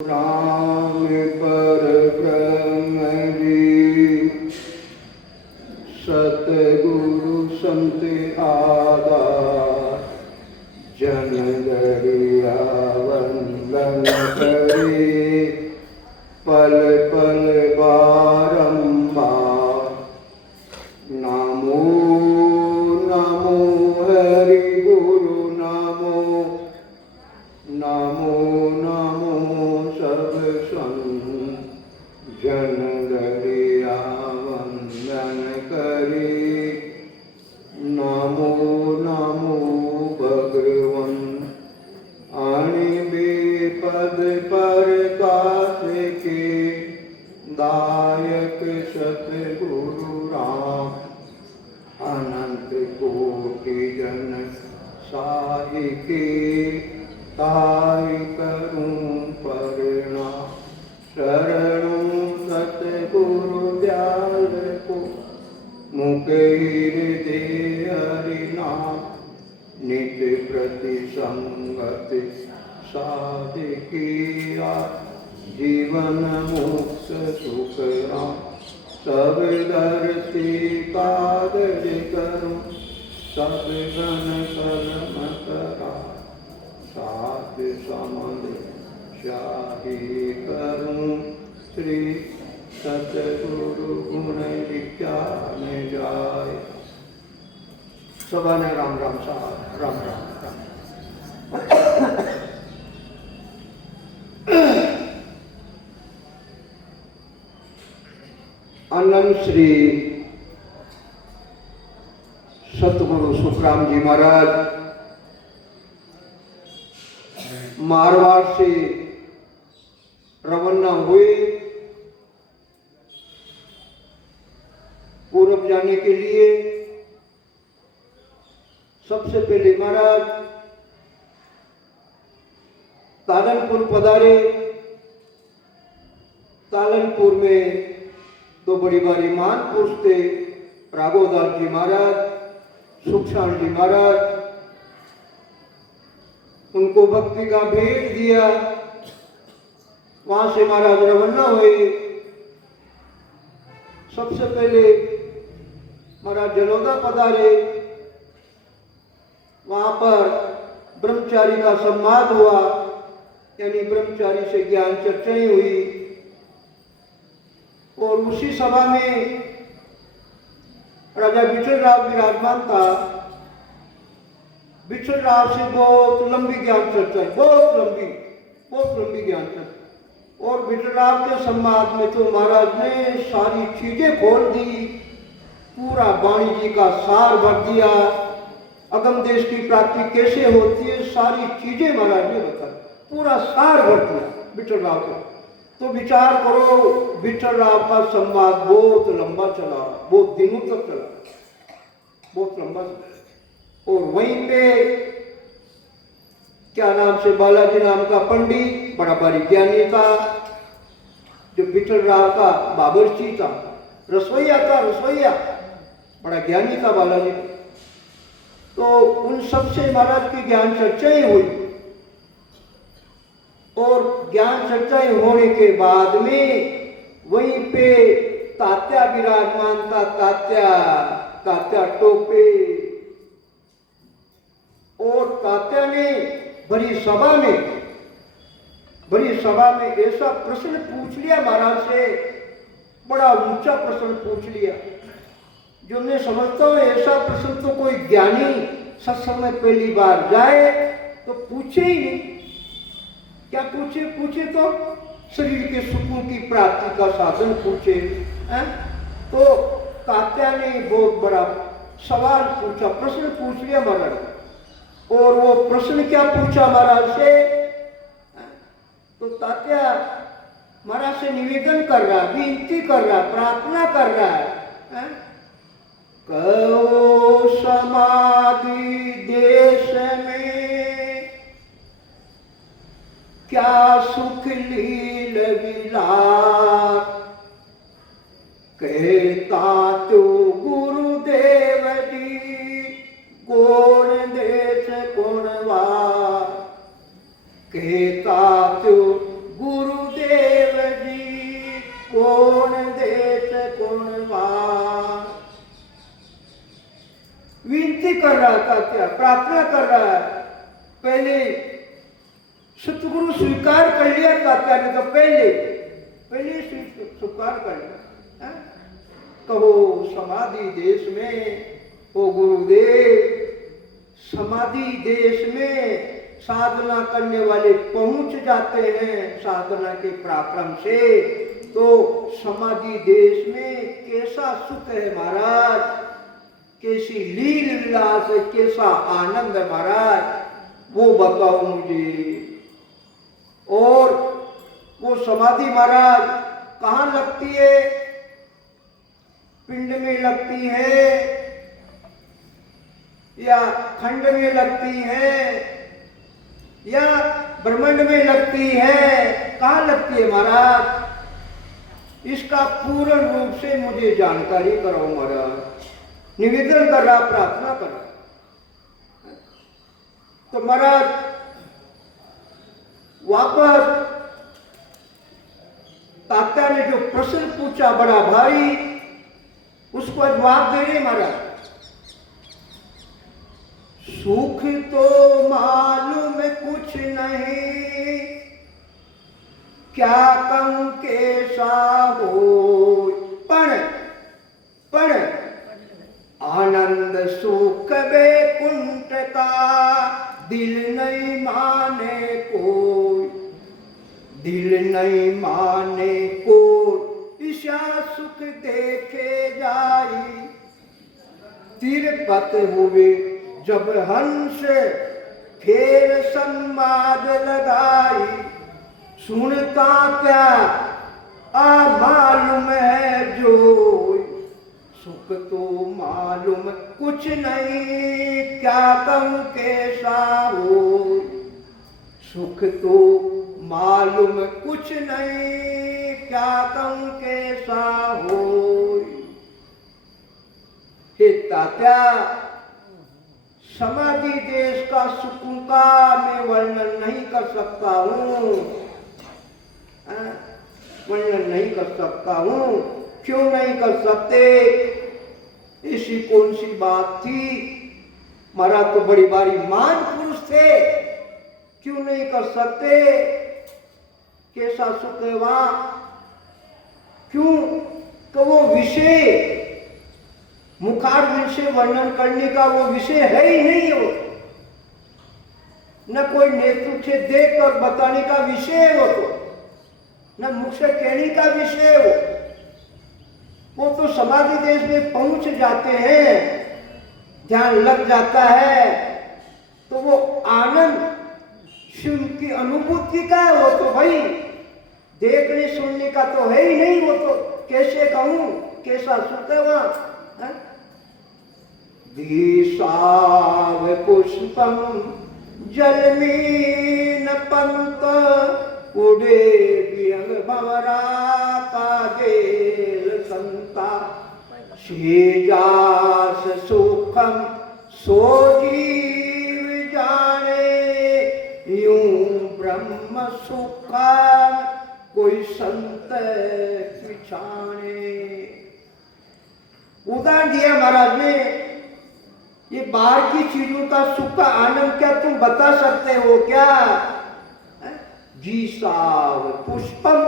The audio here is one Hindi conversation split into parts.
राम पर ब्रह्म जी सतगुरु संत आधार जन दरिया वंदन करे पल पल बारंबार नमो नमो हरि गुरु नमो नमो नमो सब संत जन दरिया वंदन करे नमो नमो भगवन आने बेपद पर काश के दायक सतगुरु राम अनंत कोटि जन साहि के ताय करूं प्रणाम शरणं सतगुरु दयाल को मुखे हृदय हरिनाम निज प्रति संगत साधिकिया जीवन मुक्त सुख राम सब धरती कागज करूं सब घन कर्म करा साथ समझ शाही करूं श्री सतगुरु गुण विज्ञान जाय सभाने राम राम साहब राम राम राम अनंत श्री सतगुरु सुखराम जी महाराज मारवाड़ से रवाना हुए पूरब जाने के लिए। सबसे पहले महाराज तालनपुर पधारे। तालनपुर में दो बड़ी बारी मान पुरुष थे, राघोदास जी महाराज, सुखशान जी महाराज। उनको भक्ति का भेंट दिया। वहां से महाराज रवाना हुए। सबसे पहले महाराज जलोदा पधारे। वहां पर ब्रह्मचारी का संवाद हुआ, यानी ब्रह्मचारी से ज्ञान चर्चाएं हुई। और उसी सभा में राजा बिचलराव विराजमान था। बिचलराव से बहुत लंबी ज्ञान चर्चा, बहुत लंबी ज्ञान चर्चा। और बिचलराव के संवाद में तो महाराज ने सारी चीजें खोल दी, पूरा वाणी जी का सार भर दिया। अगम देश की प्राप्ति कैसे होती है, सारी चीजें महाराज ने बता, पूरा सार भर दिया बिचलराव को। तो विचार करो, बिचलराव का संवाद बहुत लंबा चला, बहुत दिनों तक चला, बहुत लंबा चला। और वहीं पे क्या नाम से बालाजी नाम का पंडित, बड़ा भारी ज्ञानी था, जो बिचलराव का बाबरची था, रसोईया था, रसोईया, बड़ा ज्ञानी था बालाजी। तो उन सबसे महाराज की ज्ञान चर्चाएं हुई। और ज्ञान चर्चाएं होने के बाद में वहीं पे तात्या विराजमान था। तात्या टोपे। और तात्या ने भरी सभा में ऐसा प्रश्न पूछ लिया महाराज से, बड़ा ऊंचा प्रश्न पूछ लिया, जो मैं समझता हूं ऐसा प्रश्न तो कोई ज्ञानी सत्संग में पहली बार जाए तो पूछे ही नहीं। क्या पूछे तो शरीर के सुखों की प्राप्ति का साधन पूछे। तो तात्या ने बहुत बड़ा सवाल पूछा, प्रश्न पूछ लिया महाराज। और वो प्रश्न क्या पूछा महाराज से, तो तात्या महाराज से निवेदन कर रहा, विनती कर रहा, प्रार्थना कर रहा है, कहो समाधि देश में क्या सुख लील विलास, कहता तो गुरुदेव जी कोण देश कोण वा, कहता तो गुरु प्रार्थना कर रहा है। पहले सतगुरु स्वीकार कर लिया तात्या ने, तो पहले स्वीकार कर लिया। है? कहो समाधि देश में ओ गुरुदेव, समाधि देश में साधना करने वाले पहुंच जाते हैं साधना के पराक्रम से। तो समाधि देश में कैसा सुख है महाराज, कैसी लील विलास है, कैसा आनंद है महाराज, वो बताओ मुझे। और वो समाधि महाराज कहाँ लगती है? पिंड में लगती है या खंड में लगती है या ब्रह्मांड में लगती है? कहाँ लगती है महाराज? इसका पूर्ण रूप से मुझे जानकारी कराओ महाराज। निवेदन कर रहा, प्रार्थना कर रहा। तो महाराज वापस तात्या ने जो प्रश्न पूछा बड़ा भारी, उसको जवाब दे रहे महाराज। सुख तो मालूम कुछ नहीं, क्या कहूं कैसा हो, पण आनंद सुख बैकुंठ का दिल नहीं माने कोई, दिल नहीं माने कोई, ईशा सुख देखे जाई। तिरपत हुए जब हंस फेर संवाद लगाई, सुनता क्या मालूम है जो, सुख तो मालूम कुछ नहीं, क्या कहूं कैसा हो, सुख तो मालूम कुछ नहीं, क्या कहूं कैसा हो। हे तात्या, समाधि देश का सुख का मैं वर्णन नहीं कर सकता हूँ, वर्णन नहीं कर सकता हूँ। क्यों नहीं कर सकते? ऐसी कौन सी बात थी? महाराज तो बड़ी बारी मान पुरुष थे, क्यों नहीं कर सकते? कैसा सुख है वहां? क्यों? तो वो विषय मुखारविंद से वर्णन करने का वो विषय है ही नहीं हो, न कोई नेतृत्व से देख कर बताने का विषय हो, तो न मुख से कहने का विषय हो। वो तो समाधि देश में पहुंच जाते हैं, ध्यान लग जाता है, तो वो आनंद शिव की अनुभूति का है। वो तो भाई देखने सुनने का तो है ही नहीं, वो तो कैसे कहूं कैसा सुख है वहां। दीशाव पुष्पम जलमीन पंत उड़े व्यंग भंवरा काजेल संता, शेजास सुखम सो जीव जाने, यूं ब्रह्म सुखम कोई संत पिछाने। उदाहरण दिया महाराज ने, ये बाहर की चीजों का सुख का आनंद क्या तुम बता सकते हो क्या? जी साव पुष्पम,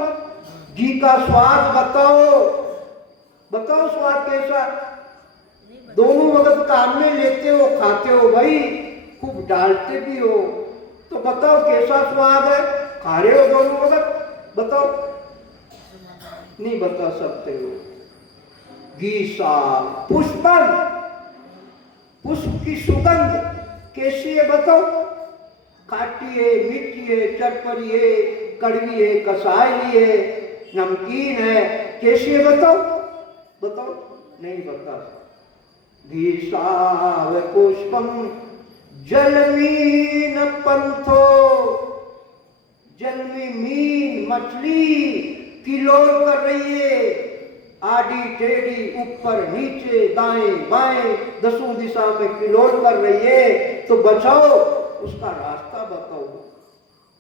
जी का स्वाद बताओ, बताओ स्वाद कैसा? दोनों वक्त काम में लेते हो, खाते हो भाई, खूब डालते भी हो, तो बताओ कैसा स्वाद है? खा रहे हो दोनों वक्त, बताओ? नहीं बता सकते हो। गीसा पुष्पम, पुष्प की सुगंध कैसी है बताओ? खाटी है, मीठी है, चरपरी है, कड़वी है, कसाई है, नमकीन है, कैसी है बताओ? बताओ? नहीं बता। गीसाव पुष्पम जलमीन पंथो, जल में मीन मछली किलोर कर रही है, आड़ी टेढ़ी ऊपर नीचे दाएं बाएं दसों दिशा में किलोर कर रही है, तो बचाओ उसका रास्ता बताओ।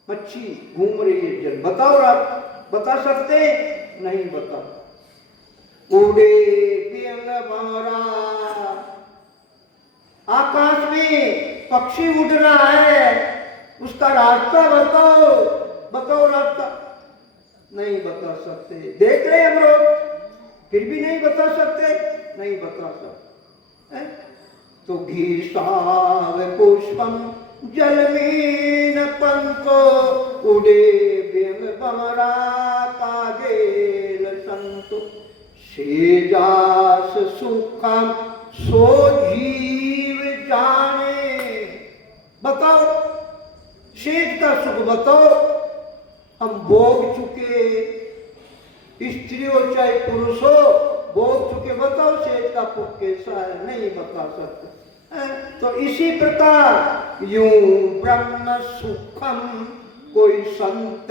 मच्छी घूम रही है जल, बताओ बता सकते? नहीं बता। उड़े व्यंग भंवरा, आकाश में पक्षी उड़ रहा है, उसका रास्ता बताओ, बताओ रास्ता। नहीं बता सकते। देख रहे हम लोग, फिर भी नहीं बता सकते, नहीं बता सकते। तो घीसाव पुष्पम जलमीन पंतो उड़े बिंग बमरा कागेल संतो सेजास सुखम सो जीव जाने। बताओ शेष का सुख बताओ। हम भोग चुके, स्त्री हो चाहे पुरुष हो, भोग चुके, बताओ शेष का सुख कैसा है, नहीं बता सकते। तो इसी प्रकार यूं ब्रह्म सुखम कोई संत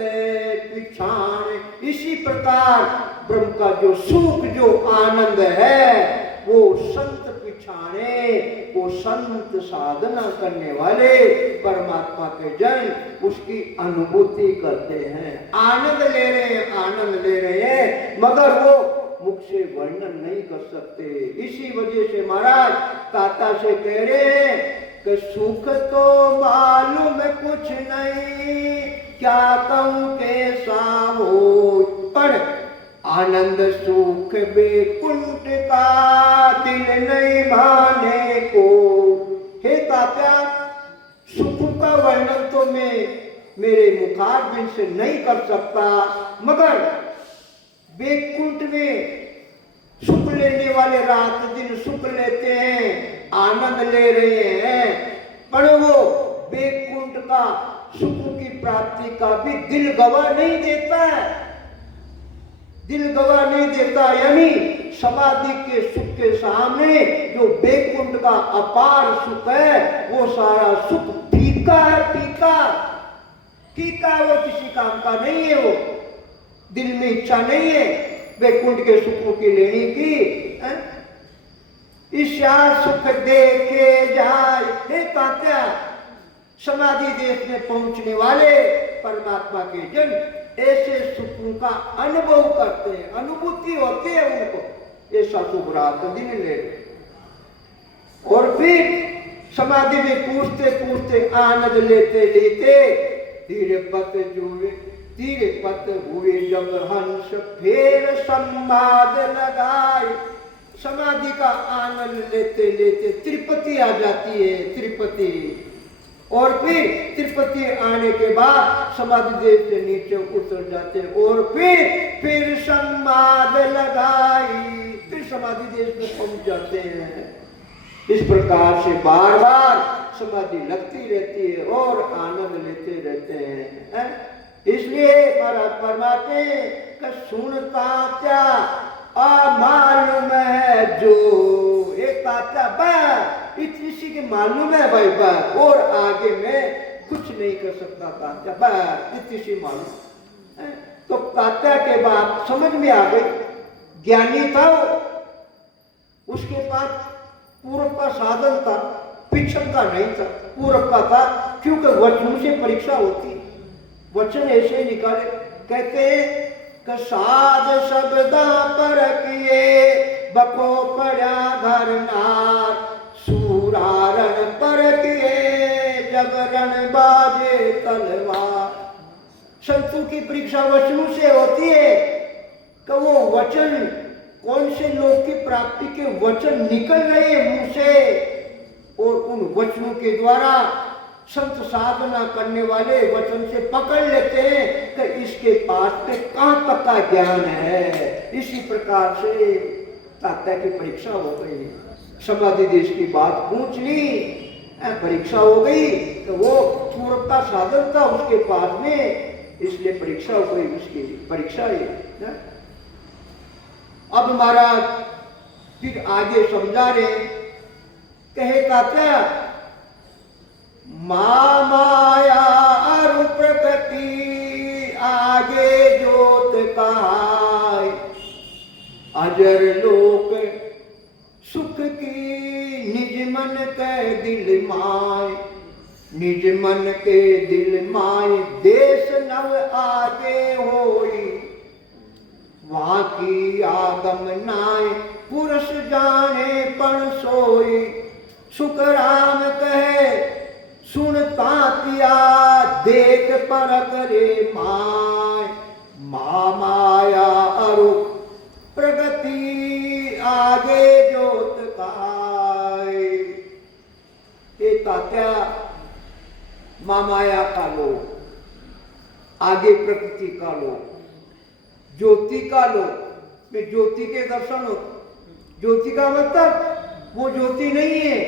पिछाण, इसी प्रकार ब्रह्म का जो सुख जो आनंद है वो संत पिछाणे, वो संत साधना करने वाले परमात्मा के जन उसकी अनुभूति करते हैं, आनंद ले रहे हैं, आनंद ले रहे हैं, मगर वो मुख से वर्णन नहीं कर सकते। इसी वजह से महाराज ताता से कह रहे हैं कि सुख तो मालूम कुछ नहीं, क्या कहूं कैसा हो, पर आनंद सुख बेकुंठ का दिल नहीं माने को। हे तात्या, सुख का वर्णन तो मैं मेरे मुखारबिंद से नहीं कर सकता, मगर बेकुंठ में सुख लेने वाले रात दिन सुख लेते हैं, आनंद ले रहे हैं, पर वो बेकुंठ का सुख की प्राप्ति का भी दिल गवाह नहीं देता है, दिल गवाह नहीं देता। यानी समाधि के सुख के सामने जो बेकुंठ का अपार सुख है वो सारा सुख फीका है, फीका फीका है, वो किसी काम का नहीं है, वो दिल में इच्छा नहीं है वैकुंठ के सुखों की लेने की। ईशा सुख देखे जाए। हे तात्या, समाधि देश में पहुंचने वाले परमात्मा के जन ऐसे सुखों का अनुभव करते हैं, अनुभूति होती है उनको, ऐसा सुख रात दिन ले। और फिर समाधि में पूछते पूछते आनंद लेते लेते धीरे पत जुए, धीरे पत हुए जब हंस फिर संवाद लगाए। समाधि का आनंद लेते लेते त्रिपति आ जाती है, त्रिपति। और फिर त्रिपति आने के बाद समाधि देश से नीचे उतर जाते और फिर संवाद लगाई, फिर समाधि देश में पहुंच जाते हैं। इस प्रकार से बार बार समाधि लगती रहती है और आनंद लेते रहते हैं। इसलिए महाराज फरमाते कि सुनता क्या अमालूम है जो, एक तात्या बस इसी के मालूम है भाई, बस और आगे मैं कुछ नहीं कर सकता तात्या, बस इसी मालूम। तो तात्या के बाद समझ में आ गई, ज्ञानी था उसके पास पूर्व का साधन था, पिछम का नहीं था, पूर्व का था, क्योंकि वचन से परीक्षा होती, वचन ऐसे निकाले। कहते कि साध शब्दा पर किए बको पड़ा धरनार, सूरारण पर किए जब रण बाजे तलवार। संतों की परीक्षा वचनों से होती है कि वो वचन कौन से लोक की प्राप्ति के वचन निकल रहे हैं मुंह से, और उन वचनों के द्वारा संत साधना करने वाले वचन से पकड़ लेते हैं कि इसके पास में कहां तक का ज्ञान है। इसी प्रकार से तात्या की परीक्षा हो गई, समाधि देश की बात पूछ ली, परीक्षा हो गई, तो वो पूर्व का साधन था उसके पास में, इसलिए परीक्षा हो गई, उसकी परीक्षा है। अब महाराज फिर आगे समझा रहे, कहे तात्या माया अरु प्रकृति आगे जोत कहाय, अजर लोक सुख की निज मन के दिल माय, निज मन के दिल माय देश नव आगे होई, वहां की आगम नाय पुरुष जाने पण सोई। सुख राम कहे किया देख परख रे माय, माया अरु प्रगति आगे जोत काय। ये तात्या माया का लो, आगे प्रकृति का लो, ज्योति का लो। में ज्योति के दर्शन हो, ज्योति का मतलब वो ज्योति नहीं है,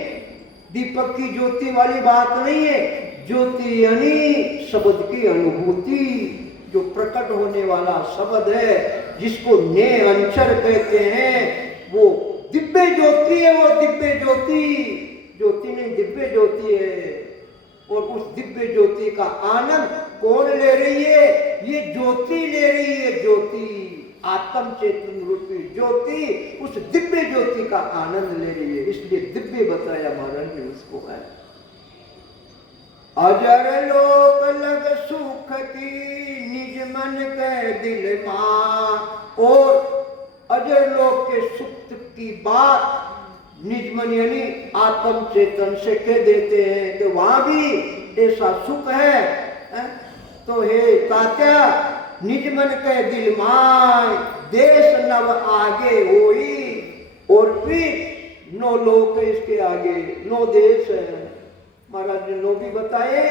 दीपक की ज्योति वाली बात नहीं है। ज्योति यानी शब्द की अनुभूति, जो प्रकट होने वाला शब्द है, जिसको ने अंचर कहते हैं, वो दिव्य ज्योति है। वो दिव्य ज्योति, ज्योति नहीं दिव्य ज्योति है। और उस दिव्य ज्योति का आनंद कौन ले रही है? ये ज्योति ले रही है। ज्योति आत्म चेतन रूपी ज्योति उस दिव्य ज्योति का आनंद ले रही है, इसलिए दिव्य बताया महाराज ने उसको है। अजर लोक लग सुख की निज मन के दिल मां। और अजर लोक के सुख की बात निज मन यानी आत्म चेतन से कह देते हैं कि वहां भी ऐसा सुख है। तो हे तात्या निज मन के दिल माय, देश नव आगे होई। और फिर 9 लोक इसके आगे, 9 देश है। महाराज ने 9 भी बताए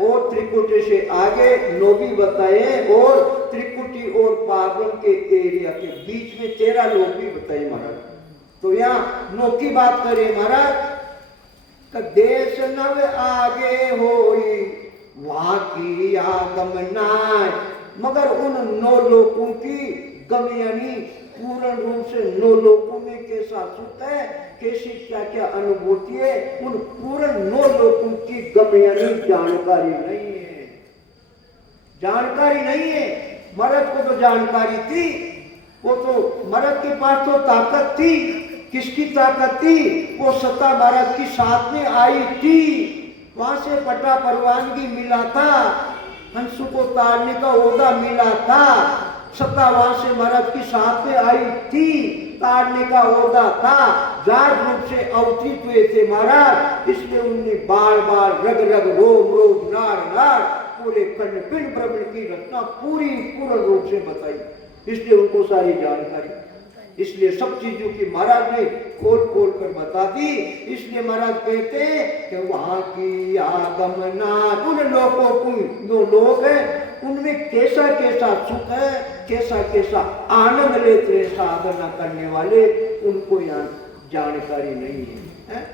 और त्रिकुटी से आगे 9 भी बताए, और त्रिकुटी और पावन के एरिया के बीच में 13 लोक भी बताए महाराज। तो यहाँ 9 की बात करें महाराज का देश नव आगे होई, वहां की आगमना। मगर उन 9 लोकों की गम यानी पूर्ण रूप से 9 लोकों में कैसा सुख है, कैसी क्या क्या अनुभूति है, उन पूर्ण 9 लोकों की गम यानी जानकारी नहीं है। जानकारी नहीं है। मर्द को तो जानकारी थी, वो तो मर्द के पास तो ताकत थी। किसकी ताकत थी? वो सत्ता मर्द की साथ में आई थी। वहां से पटा परवानगी मिला था, हंस को तारने का ओहदा मिला था। सत्ता वहां से मर्द की साथ में आई थी, तारने का ओहदा था। जाट रूप से अवतीत हुए थे महाराज, इसलिए उन्हें बार बार रग रग रोम रोम नार नार पूरे खंड पिंड भ्रमण की रचना पूर्ण रूप से बताई, इसलिए उनको सारी जानकारी। इसलिए सब चीजों की महाराज ने खोल खोल कर बता दी। इसलिए महाराज कहते हैं कि वहां की आगमना, उन लोगों को जो लोग हैं उनमें कैसा कैसा सुख है, कैसा कैसा आनंद लेते हैं साधना करने वाले, उनको यहाँ जानकारी नहीं है।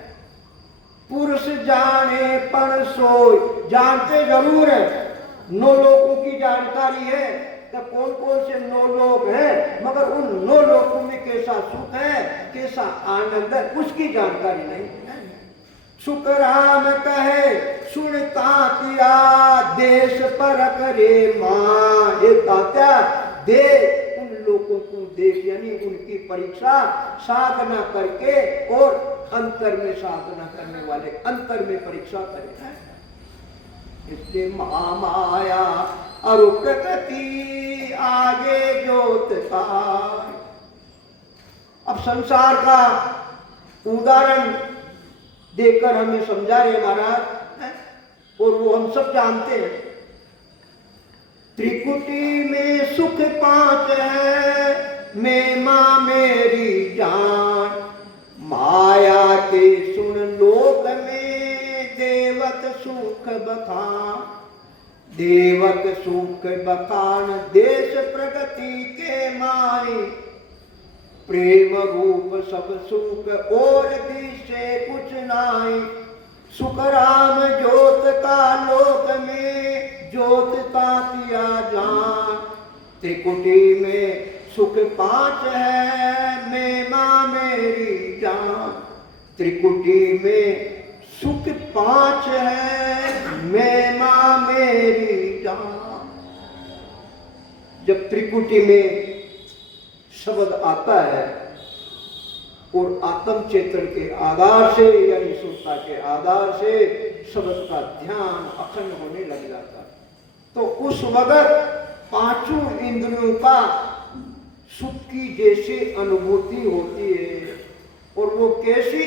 पुरुष जाने पर सोई, जानते जरूर है, 9 लोगों की जानकारी है तो कौन कौन से 9 लोग हैं, मगर उन 9 लोगों में कैसा सुख है, कैसा आनंद है, उसकी जानकारी नहीं है। सुख राम कहे सुनता किया देश परख रे मां। ये तात्या दे उन लोगों को देख यानी उनकी परीक्षा साधना करके, और अंतर में साधना करने वाले अंतर में परीक्षा करें। इसलिए माया और प्रकृति आगे जोत का। अब संसार का उदाहरण देकर हमें समझा रहे महाराज, और वो हम सब जानते हैं। त्रिकुटी में सुख 5 है, मैं मां मेरी जान। माया के सुन लोक में देवत सुख बखान। देवत सुख बखान देश प्रगति के माई। प्रेम रूप सब सुख और दिशे कुछ नाई। सुख राम ज्योत का लोक में ज्योत तातिया जान। त्रिकुटी में सुख 5 है, मैं मां मेरी जान। त्रिकुटी में सुख 5 है, मैं मां मेरी जान। जब त्रिकुटी में शब्द आता है और आत्म चेतन के आधार से यानी सुरता के आधार से शब्द का ध्यान अखंड होने लग जाता, तो उस वक्त 5 इंद्रियों का सुख की जैसी अनुभूति होती है। और वो कैसी?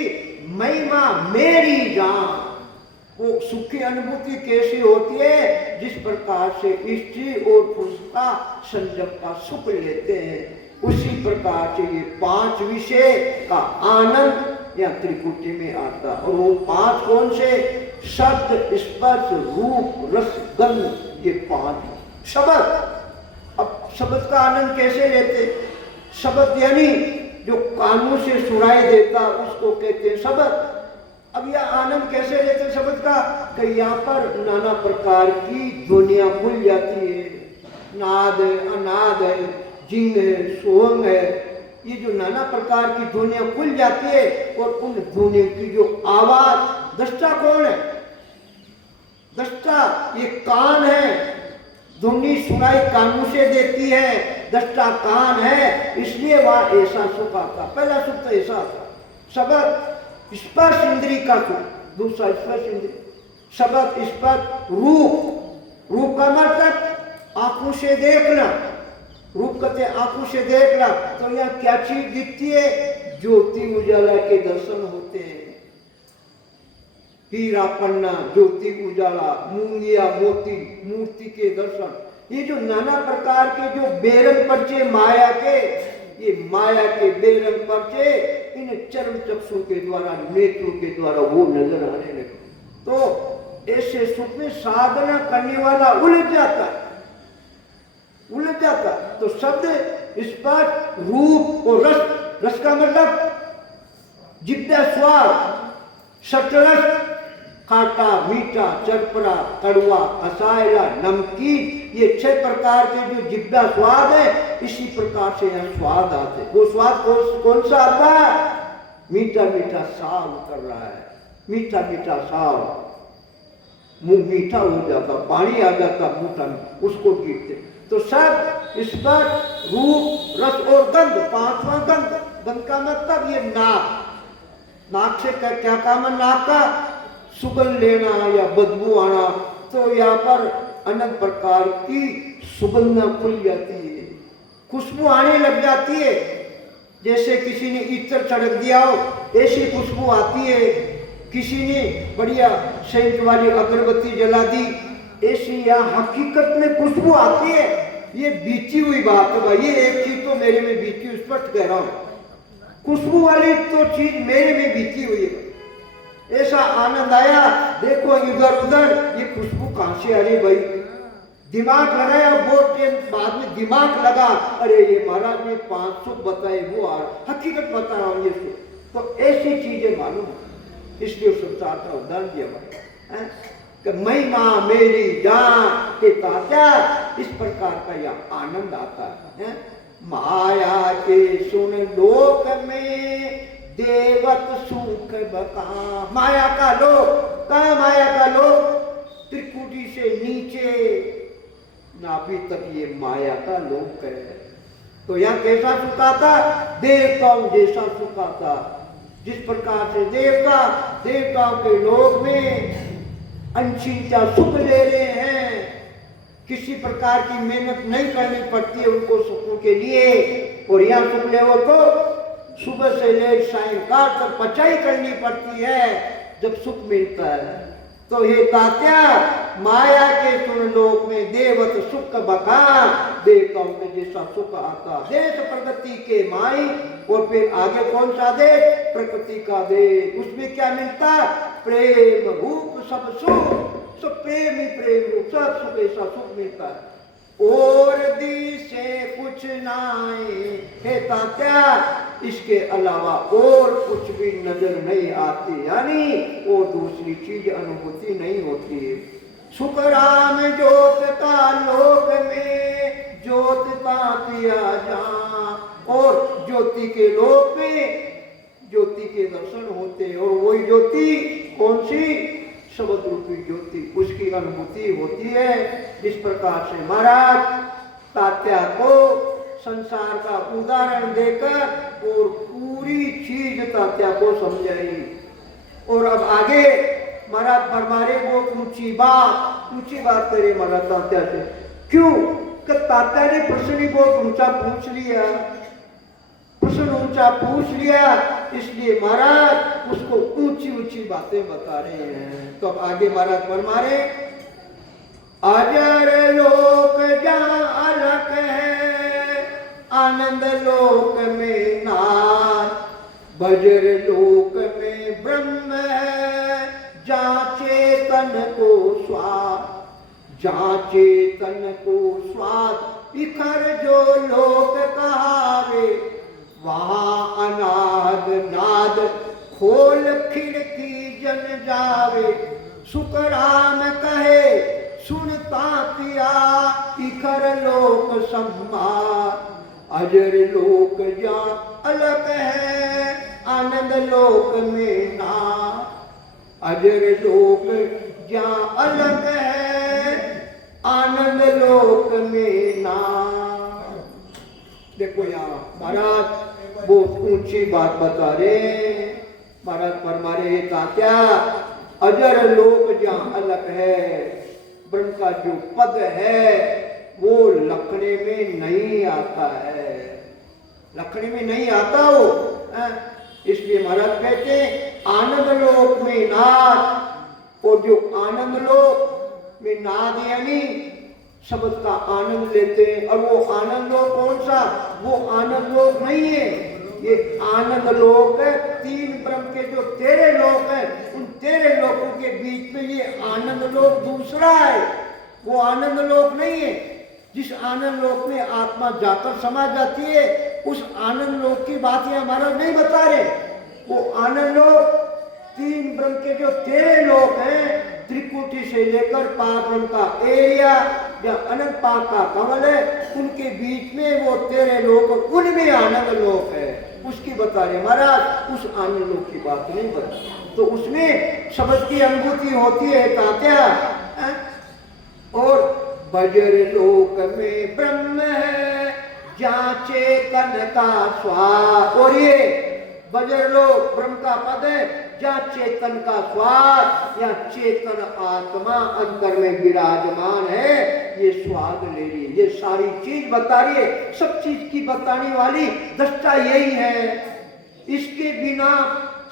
महिमा मेरी जान। वो सुख की अनुभूति कैसी होती है? जिस प्रकार से स्त्री और पुरुष का संजम का सुख लेते हैं, उसी प्रकार से ये 5 विषय का आनंद या त्रिकुटी में आता। और वो 5 कौन से? शब्द, स्पर्श, रूप, रस, गंध, ये 5 शब्द। अब शब्द का आनंद कैसे लेते? शब्द यानी जो कानों से सुनाई देता उसको कहते हैं शब्द। अब यह आनंद कैसे लेते शब्द का? कि यहाँ पर नाना प्रकार की ध्वनियां खुल जाती है, नाद है, अनाद है, जिंग है, सोहंग है, ये जो नाना प्रकार की ध्वनियां खुल जाती है। और उन ध्वनियों की जो आवाज, दृष्टा कौन है? दृष्टा ये कान है, ध्वनि सुनाई कानों से देती है, दृष्टा कान है, इसलिए वह ऐसा सुख आता। पहला सुख तो ऐसा था शब्द स्पर्श इंद्री का सुख, दूसरा स्पर्श इंद्री, शब्द, स्पर्श, रूप। रूप का मतलब आंखों से देखना, रूप कहते आंखों से देखना। तो यह क्या चीज दिखती है? ज्योति उजाला के दर्शन होते हैं, हीरा पन्ना, ज्योति उजाला, मूंगिया मोती, मूर्ति के दर्शन। ये जो नाना प्रकार के जो बेरंग पर्चे माया के, ये माया के बेरंग पर्चे इन चर्म चक्षु के द्वारा, नेत्रों के द्वारा वो नजर आने लगे। तो ऐसे सुख में साधना करने वाला उलझ जाता, उलझ जाता। तो शब्द, स्पर्श, रूप और रस। रस का मतलब जिब्बा स्वाद, सटरस, खाटा, मीठा, चरपरा, कड़वा, असायला, नमकीन, ये 6 प्रकार के जो जिब्बा स्वाद है, इसी प्रकार से यहाँ स्वाद आते। वो स्वाद कौन सा आता है? मीठा मीठा साव कर रहा है, मीठा मीठा साव, मुंह मीठा हो जाता, पानी आ जाता मुंह में, उसको गिरते। तो सब स्पर्श, रूप, रस और गंध, 5वां गंध। गंध का मतलब ये नाक। नाक से क्या काम है? नाक का सुगंध लेना या बदबू आना। तो यहाँ पर अनेक प्रकार की सुगंध खुल जाती है, खुशबू आने लग जाती है। जैसे किसी ने इत्र छिड़क दिया हो, ऐसी खुशबू आती है। किसी ने बढ़िया सेंट वाली अगरबत्ती जला दी, ऐसी या हकीकत में खुशबू आती है। ये बीती हुई बात है भाई, ये एक चीज तो मेरे में बीती हुई, स्पष्ट कह रहा हूँ, खुशबू वाली तो चीज मेरे में बीती हुई है। ऐसा आनंद आया, देखो इधर उधर, ये खुशबू कहां से आ रही भाई? दिमाग लगाया, बहुत टाइम बाद में दिमाग लगा, अरे ये महाराज ने 5 सुख बताए, वो आ हकीकत बता रहा हूँ ये सुख। तो ऐसी चीजें मालूम, इसलिए संसार का उदाहरण दिया भाई कि महिमा मेरी जान के तात्या, इस प्रकार का यह आनंद आता है। माया के सुन लोक में देवत सुख बका। माया का लोक, क्या माया का लोक? त्रिकुटी से नीचे नाभि तक ये माया का लोक है। तो यह कैसा सुख आता? देवताओं जैसा सुख आता। जिस प्रकार से देवताओं के लोक में अनचिंत्य सुख ले रहे हैं, किसी प्रकार की मेहनत नहीं करनी पड़ती है उनको सुखों के लिए। और यहाँ सुख ले वो तो सुबह से लेकर सायंकाल तक पचाई करनी पड़ती है जब सुख मिलता है। तो ये तात्या, माया के तुम लोक में देवत सुख बका, देवताओं के जैसा सुख आता। देश प्रगति के माई, और फिर आगे कौन सा देश? प्रकृति का देश। उसमें क्या मिलता? प्रेम रूप सब सुख, सब प्रेम ही प्रेम रूप, सब सुख, ऐसा सुख मिलता है। और दी से कुछ नाए हे तात्या, इसके अलावा और कुछ भी नजर नहीं आती, यानी वो दूसरी चीज अनुभूति नहीं होती है। सुख राम ज्योत का लोक में ज्योत तातिया जा, और ज्योति के लोक में ज्योति के दर्शन होते हैं। और वही ज्योति कौन सी? शब्द रूपी ज्योति, उसकी अनुभूति होती है। इस प्रकार से महाराज तात्या को संसार का उदाहरण देकर और पूरी चीज तात्या को समझाई। और अब आगे महाराज फरमारे वो ऊंची बात करे महाराज तात्या से। क्यों? कि तात्या ने प्रश्न ही बहुत ऊंचा पूछ लिया। प्रश्न प्रश्न ऊंचा पूछ लिया, इसलिए महाराज उसको ऊंची ऊंची बातें बता रहे हैं। तो अब आगे महाराज फरमा रहे, अजर लोक जहाँ अलग है, आनंद लोक में नाद, बजर लोक में ब्रह्म है, जहाँ चेतन को स्वाद, जहाँ चेतन को स्वाद, इखर जो लोक कहावे, वहाँ अनाद नाद, खोल खिड़की जन जावे, सुखराम कहे सुनता पिया, इखर लोक सम्मान, अजर लोक जहाँ अलग है, आनंद लोक में नाद, अजर लोक जहाँ अलग है, आनंद लोक में नाद। देखो यहाँ महाराज बहुत ऊंची बात बता रहे। महाराज फरमा रहे, तात्या अजर लोक जहाँ अलग है, ब्रह्म का जो पद है वो लखने में नहीं आता है, लखने में नहीं आता वो। इसलिए महाराज कहते आनंद लोक में नाद, और जो आनंद लोक में नाद यानी शब्द का आनंद लेते हैं, और वो आनंद लोक कौन सा, वो आनंद लोक नहीं है, ये आनंद लोक है। तीन ब्रह्म के जो तेरे लोक है, उन तेरे लोकों के बीच में ये आनंद लोक दूसरा है, वो आनंद लोक नहीं है। जिस आनंद लोक में आत्मा जाकर समा जाती है, उस आनंद लोक की बात ये हमारा नहीं बता रहे। वो आनंद लोक तीन ब्रह्म के जो तेरे लोक हैं, त्रिकुटी से लेकर पार ब्रह्म का एरिया या अनंत पाक का कमल है, उनके बीच में वो तेरे लोक, उनमें आनंद लोक है, उसकी बता रहे महाराज। उस आनंद लोक की बात नहीं बता, तो उसमें शब्द की अनुभूति होती है तात्या। और बजर लोक में ब्रह्म है, जहाँ चेतन का स्वाद, और ये बजर लोक ब्रह्म का पद है, जहाँ चेतन का स्वाद या चेतन आत्मा अंतर में विराजमान है, ये स्वाद ले रही है, ये सारी चीज बता रही है। सब चीज की बताने वाली दृष्टा यही है, इसके बिना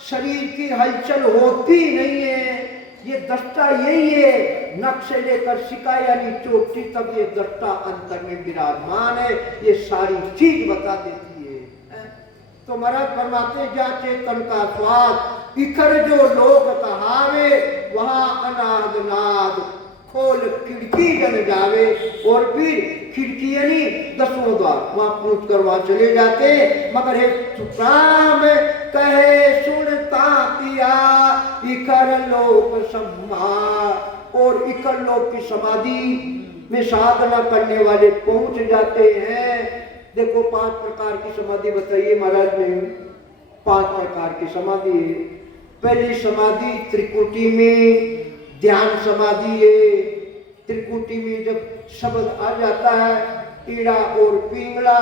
शरीर की हलचल होती नहीं है। ये दृष्टा यही है, नख से लेकर शिका यानी चोटी तक ये दृष्टा अंतर में विराजमान है, ये सारी चीज बता देती है। तो महाराज फरमाते जहाँ चेतन का स्वाद, इखर जो लोक कहावे, वहाँ अनाद नाद, खोल खिड़की जन जावे। और फिर खिड़की यानी 10वां द्वार, वहां पूछ कर वहां चले जाते। मगर हे सुखराम कहे सुनता पिया, इखर लोक सम्मा। और इखर लोक की समाधि में साधना करने वाले पहुंच जाते हैं। देखो 5 प्रकार की समाधि बताइए महाराज ने, 5 प्रकार की समाधि है। पहली समाधि त्रिकुटी में ध्यान समाधि है। त्रिकुटी में जब शब्द आ जाता है, ईड़ा और पिंगला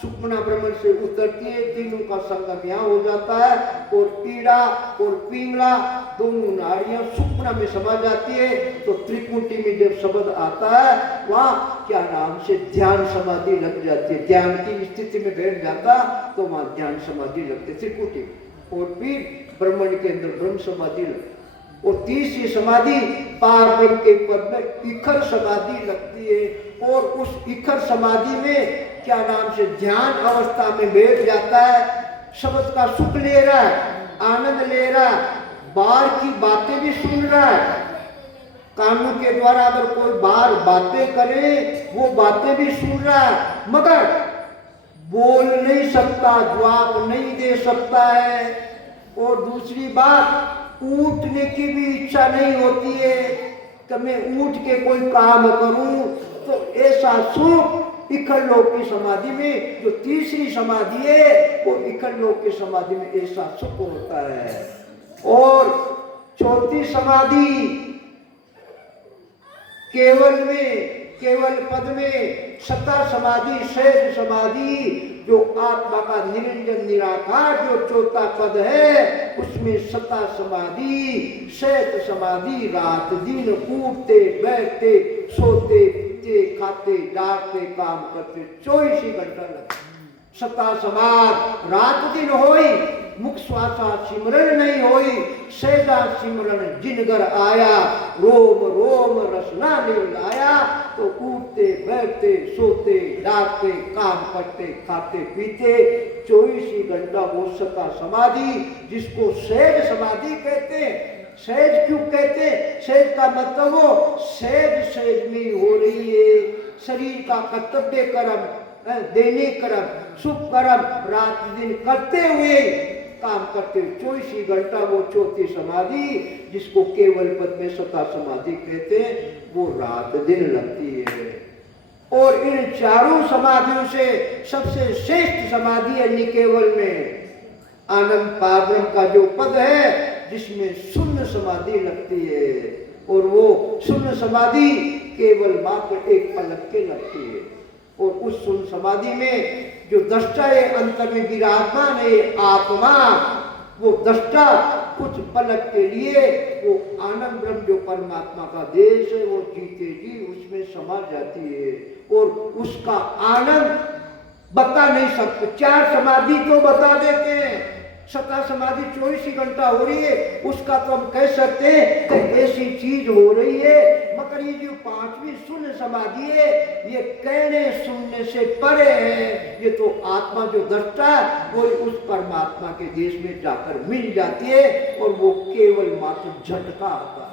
सुखमना ब्रह्मण से उतरती है, तीनों का संगम यहाँ हो जाता है, और ईड़ा और पिंगला दोनों नाड़ियां सुखमना में समा जाती है। तो त्रिकुटी में जब शब्द आता है, वहाँ क्या नाम से ध्यान समाधि लग जाती है। ध्यान की स्थिति में बैठ जाता तो वहाँ ध्यान समाधि लगती है त्रिकुटी। और फिर ब्रह्मण के अंदर ब्रह्म समाधि लगती। और तीसरी समाधि पार ब्रह्म के पद में इखर समाधि लगती है। और उस इखर समाधि में क्या नाम से ध्यान अवस्था में बैठ जाता है, शब्द का सुख ले रहा है, आनंद ले रहा है, बाहर की बातें भी सुन रहा है। कानों के द्वारा अगर कोई बाहर बातें करे, वो बातें भी सुन रहा है, मगर बोल नहीं सकता, जवाब नहीं दे सकता है। और दूसरी बात, उठने की भी इच्छा नहीं होती है कि मैं उठ के कोई काम करूं। तो ऐसा सुख इखर लोक की समाधि में, जो तीसरी समाधि है, वो इखर लोक की समाधि में ऐसा सुख होता है। और चौथी समाधि केवल में, केवल पद में सता समाधि, शेष समाधि, जो आत्मा का निरंजन निराकार जो चौथा पद है, उसमें सता समाधि, शेष समाधि, रात दिन उठते बैठते सोते पीते खाते जागते काम करते 24 ही घंटा लगता, सता समाज रात दिन होई, मुख श्वासा सिमरन नहीं होई, सहजा सिमरन जिनगर आया, रोम रोम रसना लाया। तो उठते बैठते सोते जागते काम करते खाते पीते 24 घंटा वो सता समाधि, जिसको सहज समाधि कहते हैं। सहज क्यों कहते हैं? सहज का मतलब वो सहज सहज में हो रही है। शरीर का कर्तव्य कर्म, दैनिक कर्म, शुभ कर्म रात दिन करते हुए काम करते 24 घंटा वो चौथी समाधि, जिसको केवल पद में सता समाधि कहते हैं, वो रात दिन लगती है। और इन चारों समाधियों से सबसे श्रेष्ठ समाधि है निकेवल में आनंद पारब्रह्म का जो पद है, जिसमें शून्य समाधि लगती है। और वो शून्य समाधि केवल मात्र एक पलक के लगती है। और उस शून्य समाधि में जो दृष्टा है, अंतर में विराजमान है आत्मा, वो दृष्टा कुछ पलक के लिए वो आनंद ब्रह्म जो परमात्मा का देश है, वो जीते जी उसमें समा जाती है। और उसका आनंद बता नहीं सकते। 4 समाधि तो बता देते हैं, सता समाधि 24 घंटा हो रही है, उसका तो हम कह सकते हैं कि ऐसी चीज हो रही है। मगर ये जो 5वीं शून्य समाधि है, ये कहने सुनने से परे है। ये तो आत्मा जो दृष्टा वो उस परमात्मा के देश में जाकर मिल जाती है, और वो केवल मात्र झटका आता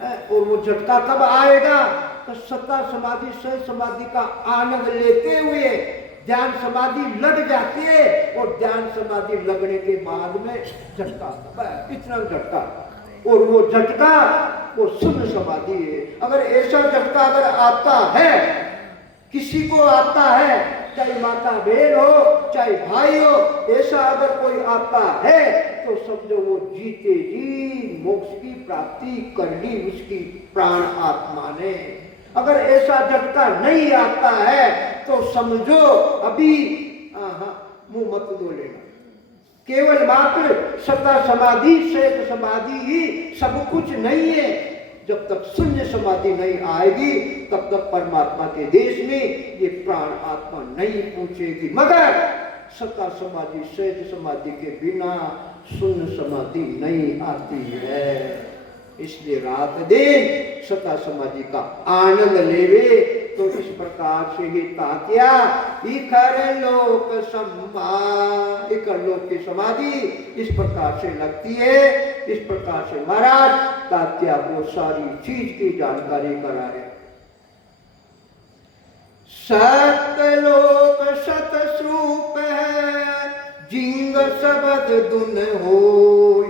है। और वो झटका कब आएगा? तो सता समाधि सहज समाधि का आनंद लेते हुए ध्यान समाधि लग जाती है, और ध्यान समाधि लगने के बाद में झटका, इतना झटका। और वो झटका वो शून्य समाधि है। अगर ऐसा झटका अगर आता है, किसी को आता है, चाहे माता बहन हो चाहे भाई हो, ऐसा अगर कोई आता है, तो समझो वो जीते जी मोक्ष की प्राप्ति कर ली उसकी प्राण आत्मा ने। अगर ऐसा झटका नहीं आता है, तो समझो अभी मुंह मत दो लेना। केवल मात्र सता समाधि सहज समाधि ही सब कुछ नहीं है। जब तक शून्य समाधि नहीं आएगी, तब तक परमात्मा के देश में ये प्राण आत्मा नहीं पहुंचेगी। मगर सता समाधि सहज समाधि के बिना शून्य समाधि नहीं आती है। इसलिए रात दिन सता समाधि का आनंद लेवे। तो इस प्रकार से ही तात्या इखर लोक इखर लोक की समाधि इस प्रकार से लगती है। इस प्रकार से महाराज तात्या को सारी चीज की जानकारी कराए। सतलोक सतस्वरूप है, जिंग शब्द दुन होय,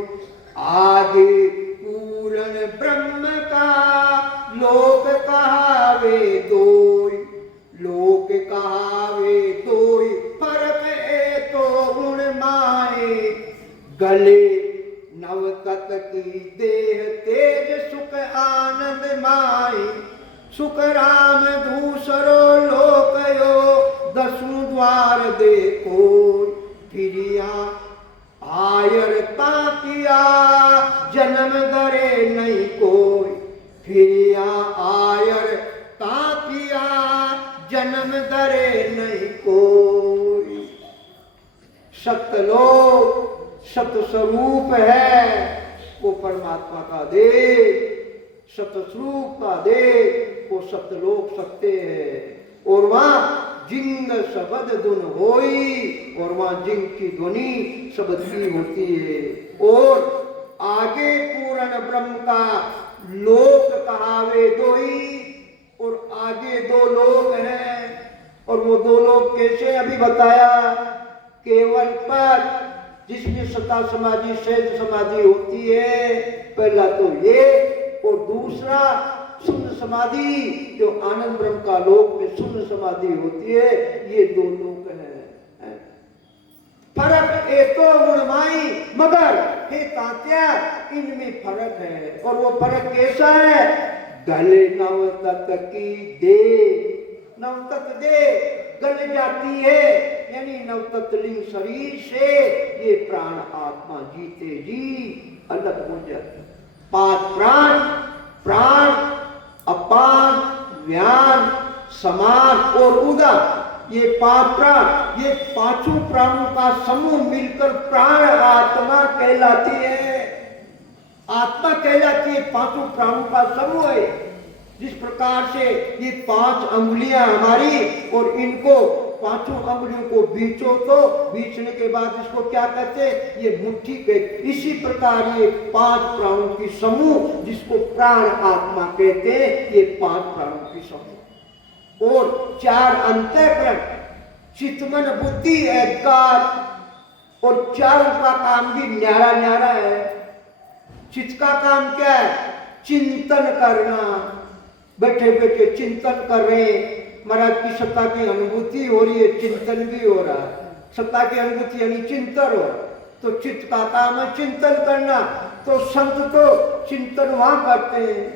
आगे पूर्ण ब्रह्म का लोक कहावे दोय। लोक कहावे दोय, फर्क ए तो गुण माए। गले नव तत की देह तेज सुख आनंद माए। सुख राम दूसरो लोकयो, दसों द्वार देखो। फिरिया आयर ताकिया, जन्म दरे नहीं कोई। फिरिया आयर ताकिया, जन्म दरे नहीं कोई। सत्यलोक सत्य स्वरूप है, वो परमात्मा का देह सत्य स्वरूप का देह, वो सत्यलोक सत्य है। और वहां जिंग शब्द धुन होई, और वहां जिंग की ध्वनि शब्द की होती है। और आगे पूर्ण ब्रह्म का लोक कहावे दोई, और आगे 2 लोक हैं। और वो 2 लोक कैसे अभी बताया। केवल पद जिसमें सता समाधि सहज समाधि होती है, पहला तो ये, और दूसरा शून्य समाधि जो आनंद ब्रह्म का लोक में शून्य समाधि होती है। ये 2 लोक हैं। फर्क ए तो गुणमाई, मगर हे तात्या इनमें फर्क है। और वो फर्क कैसा है। गले नव तत्व की दे, नव तत्व दे गल जाती है, यानी नव तत्वलिंग शरीर से ये प्राण आत्मा जीते जी अलग हो जाती है। 5 प्राण, प्राण, अपान, व्यान, समान और उदर, ये पांच प्राण, ये पांचों प्राणों का समूह मिलकर प्राण आत्मा कहलाती है। आत्मा कहलाती है, पांचों प्राणों का समूह है। जिस प्रकार से ये पांच अंगुलियां हमारी, और इनको पांचों अंगुलियों को बीचो, तो बीचने के बाद इसको क्या कहते हैं, ये मुट्ठी कहते। इसी प्रकार ये पांच प्राणों की समूह, जिसको प्राण आत्मा कहते हैं, ये पांच प्राणों की समूह। और चार अंतःकरण, चित्त मन बुद्धि अहंकार, और चारों का काम भी न्यारा न्यारा है। चित्त का काम क्या है, चिंतन करना, बैठे बैठे चिंतन कर रहे हैं, महाराज की सत्ता की अनुभूति हो रही है, चिंतन भी हो रहा है। सत्ता की अनुभूति यानी चिंतन हो, तो चित्त का काम है चिंतन करना। तो संत तो चिंतन वहां करते हैं,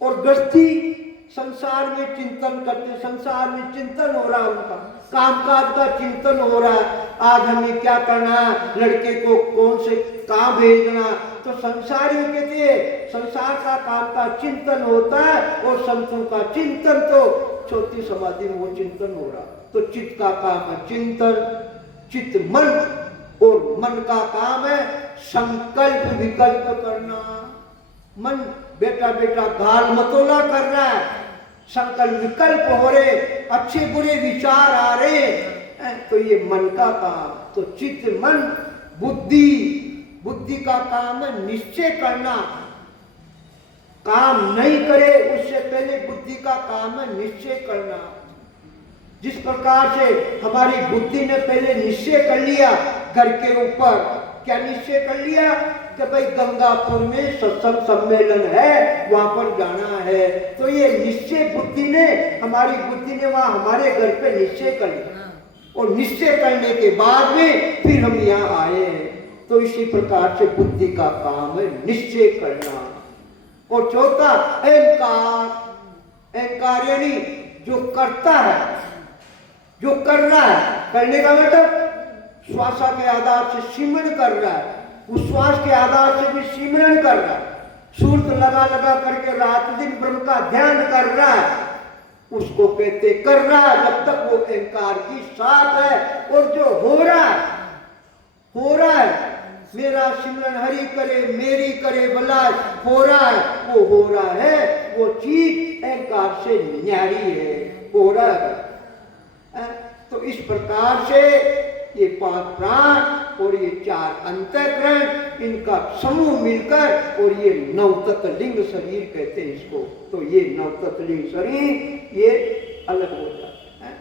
और गृहस्थी संसार में चिंतन करते, संसार में चिंतन हो रहा है, उनका कामकाज का चिंतन हो रहा है। आज हमें क्या करना है, लड़के को कौन से कहाँ भेजना, तो संसारी कहते हैं संसार का काम का चिंतन होता है, और संतों का चिंतन तो चौथी समाधि में वो चिंतन हो रहा। तो चित्त का काम है चिंतन, चित्त मन, और मन का काम है संकल्प विकल्प करना। मन बेटा बेटा गाल मतोला कर रहा है, संकल्प विकल्प हो रहे, अच्छे बुरे विचार आ रहे, तो ये मन का काम। तो चित्त मन बुद्धि, बुद्धि का काम है निश्चय करना। काम नहीं करे उससे पहले बुद्धि का काम है निश्चय करना। जिस प्रकार से हमारी बुद्धि ने पहले निश्चय कर लिया घर के ऊपर, क्या निश्चय कर लिया कि भाई गंगापुर में सत्संग सम्मेलन है, वहां पर जाना है। तो ये निश्चय बुद्धि ने, हमारी बुद्धि ने वहां हमारे घर पे निश्चय कर लिया, और निश्चय करने के बाद में फिर हम यहाँ आए हैं। तो इसी प्रकार से बुद्धि का काम है निश्चय करना। और चौथा अहंकार, अहंकार यानी जो करता है, जो कर रहा है, करने का मतलब श्वास के आधार से सिमरण कर रहा है, उस श्वास के आधार से भी सिमरण कर रहा है, सूर्य लगा लगा करके रात दिन ब्रह्म का ध्यान कर रहा है, उसको कहते कर रहा है, जब तक वो अहंकार की साथ है। और जो हो रहा है, हो रहा है, मेरा सिमरन हरि करे मेरी करे भला, हो रहा है, वो हो रहा है, वो चीज अहंकार से न्यारी है, हो रहा है। तो इस प्रकार से ये पांच प्राण और ये चार अंतःकरण, इनका समूह मिलकर, और ये नवतत्व लिंग शरीर कहते हैं इसको। तो ये नवतत्व लिंग शरीर ये अलग हो जाता है।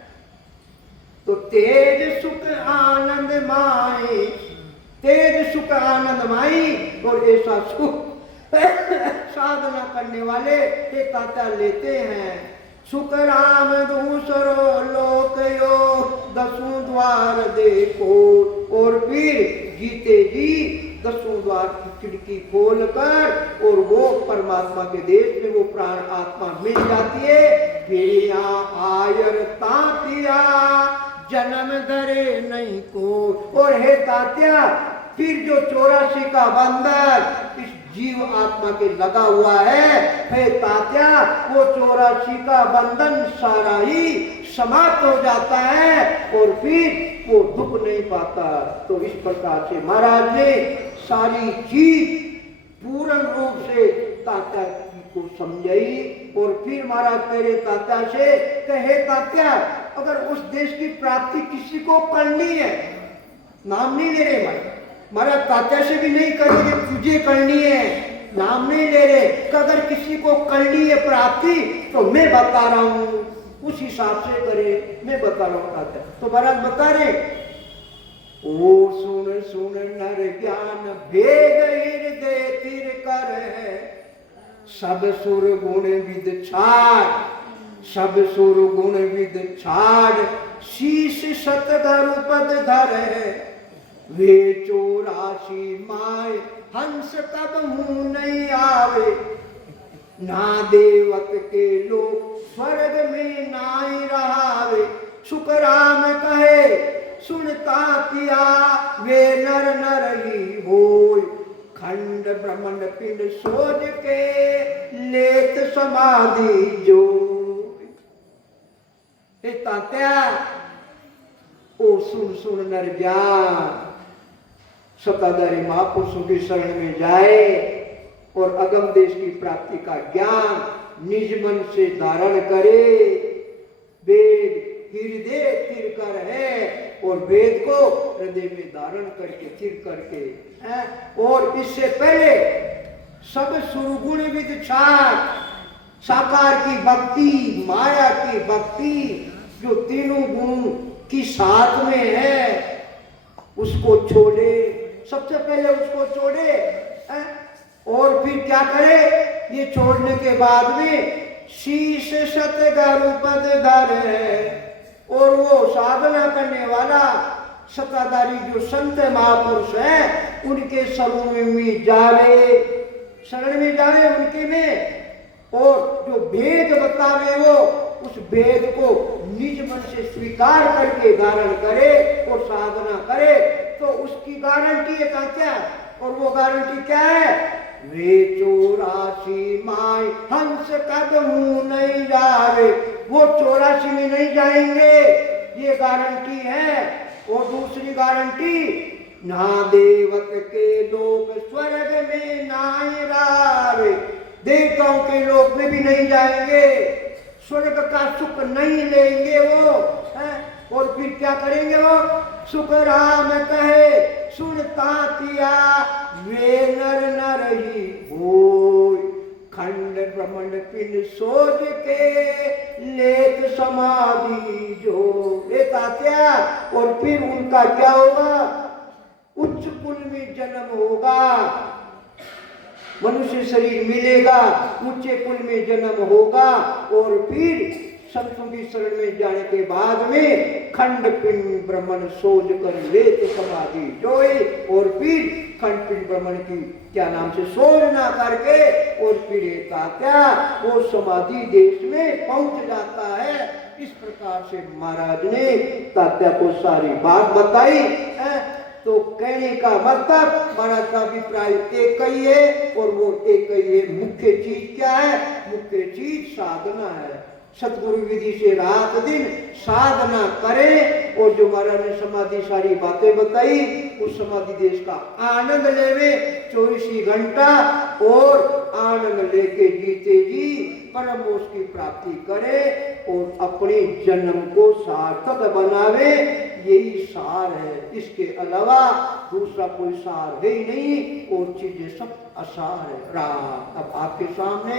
तो तेज सुख आनंद माई, तेज सुख आनंद माई, और ऐसा सुख साधना करने वाले ये ताता लेते हैं। सुख राम दूसरो लोक यो, दसों द्वार देखो, और फिर जीते जी दसों द्वार की खिड़की खोल कर, और वो परमात्मा के देश में वो प्राण आत्मा मिल जाती है। फिर यहाँ आयर तातिया जन्म धरे नहीं को, और हे तात्या, फिर जो 84 का बंधन इस जीव आत्मा के लगा हुआ है तात्या, वो 84 का बंधन सारा ही समाप्त हो जाता है, और फिर वो दुख नहीं पाता। तो इस प्रकार से महाराज ने सारी चीज पूर्ण रूप से तात्या को समझाई। और फिर महाराज मेरे तात्या से कहे, तात्या अगर उस देश की प्राप्ति किसी को करनी है, नाम नहीं ले रहे महाराज, तात्या से भी नहीं करेंगे, तुझे करनी है, नाम नहीं ले रहे, कि अगर किसी को करनी है प्राप्ति तो मैं बता रहा हूं, उस हिसाब से करे, मैं बता रहा हूं तात्या। तो महाराज बता रहे, ओ सुन सुन नर ज्ञान भेद हृदय तिर कर, सब सुर गुण विद छाड़, सब सुर गुण विद छाड़, शीश सतधर पद धर, वे 84 माय हंस तब मुंह नहीं आवे, ना देवत के लोग स्वर्ग में नाई रहावे। सुख राम कहे सुनता किया, वे नर नर ही होय, खंड ब्रह्मंड पिंड सोच के लेत समाधि जो। तात्या सुन सुन नर ज्ञान, सत्ताधारी महापुरुषों की शरण में जाए और अगम देश की प्राप्ति का ज्ञान निज मन से धारण करे। वेद हृदय स्थिर कर है और वेद को हृदय में धारण करके स्थिर करके है। और इससे पहले सब सुरगुण विद छाट, साकार की भक्ति, माया की भक्ति, जो तीनों गुण की साथ में है, उसको छोड़े। सबसे पहले उसको छोड़े है? और फिर क्या करे? ये छोड़ने के बाद में शीश सतगुरु पद धरे, और वो साधना करने वाला सत्ताधारी जो संत महापुरुष है उनके शरण में जावे, शरण में जावे उनके में, और जो भेद बतावे वो उस भेद को निज मन से स्वीकार करके धारण करे और साधना करे, तो उसकी गारंटी है क्या? और वो गारंटी क्या है? वे 84 माय हंस कदमू नहीं जावे, वो 84 में नहीं जाएंगे, ये गारंटी है। और दूसरी गारंटी, ना देवत के लोग स्वर्ग में नाई रावे, देवताओं के लोक में भी नहीं जाएंगे, स्वर्ग का सुख नहीं लेंगे वो है। और फिर क्या करेंगे वो? सुख राम कहे सुनता किया, वे नर नर ही होय, खंड ब्रह्मांड पिंड सोच के लेत समाधि जो लेता क्या। और फिर उनका क्या होगा? उच्च कुल में जन्म होगा, मनुष्य शरीर मिलेगा, ऊंचे कुल में जन्म होगा, और फिर संतों की शरण में जाने के बाद में खंड पिंड ब्रह्मण सोच कर लेत समाधि जोई, और फिर खंड पिंड ब्रह्मण की क्या नाम से सोच ना करके और फिर क्या वो समाधि देश में पहुंच जाता है। इस प्रकार से महाराज ने तात्या को सारी बात बताई है। तो कहने का मतलब महाराज का अभिप्राय एक ही है, और वो एक ही है। मुख्य चीज क्या है? मुख्य चीज साधना है। सतगुरु विधि से रात दिन साधना करें, और जो महाराज ने समाधि सारी बातें बताई उस समाधि देश का आनंद लेवे 24 घंटा, और आनंद लेके जीते जी परम मोक्ष की प्राप्ति करे और अपने जन्म को सार्थक बनावे। यही सार है, इसके अलावा दूसरा कोई सार है ही नहीं, और चीजें सब असार है। राम अब आपके सामने